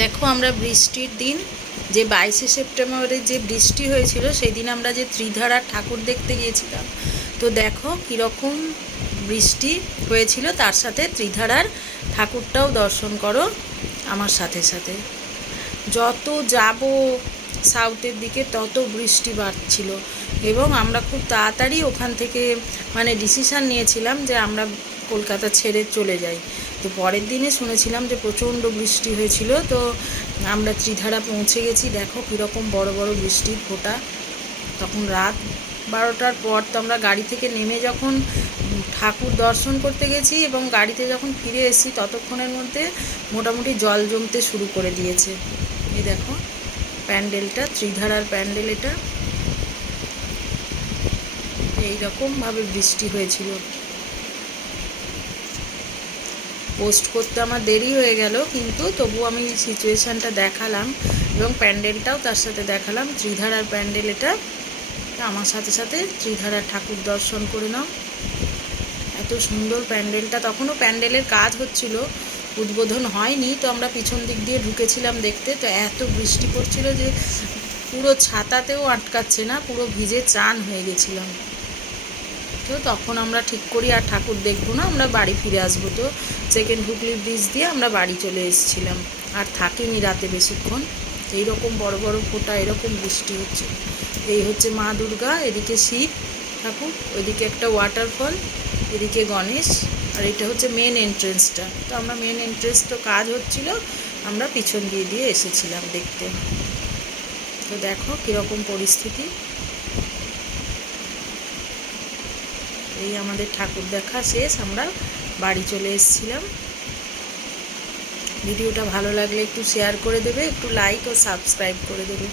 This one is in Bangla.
দেখো আমরা বৃষ্টির দিন যে 22শে সেপ্টেম্বরে যে বৃষ্টি হয়েছিল সেই দিন আমরা যে ত্রিধারার ঠাকুর দেখতে গিয়েছিলাম। তো দেখো কীরকম বৃষ্টি হয়েছিল, তার সাথে ত্রিধারার ঠাকুরটাও দর্শন করো আমার সাথে সাথে। যত যাব সাউথের দিকে তত বৃষ্টি বাড়ছিল এবং আমরা খুব তাড়াতাড়ি ওখান থেকে মানে ডিসিশান নিয়েছিলাম যে আমরা কলকাতা ছেড়ে চলে যাই। তো পরের দিনে শুনেছিলাম যে প্রচণ্ড বৃষ্টি হয়েছিল, তো আমরা ত্রিধারা পৌঁছে গেছি। দেখো কীরকম বড় বড় বৃষ্টির ফোঁটা। তখন রাত 12টার পর তো আমরা গাড়ি থেকে নেমে যখন ঠাকুর দর্শন করতে গেছি এবং গাড়িতে যখন ফিরে এসেছি ততক্ষণের মধ্যে মোটামুটি জল জমতে শুরু করে দিয়েছে। এই দেখো প্যান্ডেলটা, ত্রিধারার প্যান্ডেল এটা। এইরকমভাবে বৃষ্টি হয়েছিল। পোস্ট করতে আমার দেরি হয়ে গেল, কিন্তু তবু আমি সিচুয়েশানটা দেখালাম এবং প্যান্ডেলটাও তার সাথে দেখালাম। ত্রিধারার প্যান্ডেল এটা। আমার সাথে সাথে ত্রিধারার ঠাকুর দর্শন করে নাও। এত সুন্দর প্যান্ডেলটা। তখনও প্যান্ডেলের কাজ হচ্ছিল, উদ্বোধন হয়নি। তো আমরা পিছন দিক দিয়ে ঢুকেছিলাম দেখতে। তো এত বৃষ্টি পড়ছিল যে পুরো ছাতাতেও আটকাচ্ছে না, পুরো ভিজে চান হয়ে গেছিলাম। তো তখন আমরা ঠিক করি আর ঠাকুর দেখবো না, আমরা বাড়ি ফিরে আসবো। তো সেকেন্ড হুগলি ব্রিজ দিয়ে আমরা বাড়ি চলে এসেছিলাম, আর থাকিনি রাতে বেশিক্ষণ। এইরকম বড় বড় ফোঁটা, এরকম বৃষ্টি হচ্ছে। এই হচ্ছে মা দুর্গা, এদিকে শিব ঠাকুর, ওইদিকে একটা ওয়াটারফল, এদিকে গণেশ, আর এটা হচ্ছে মেন এন্ট্রেন্সটা। তো আমরা মেন এন্ট্রেন্স তো কাজ হচ্ছিল, আমরা পিছন দিয়ে দিয়ে এসেছিলাম দেখতে। তো দেখো কীরকম পরিস্থিতি। এই আমাদের ঠাকুর দেখা শেষ, আমরা বাড়ি চলে এসেছিলাম। ভিডিওটা ভালো লাগলে একটু শেয়ার করে দেবে, একটু লাইক ও সাবস্ক্রাইব করে দেবে।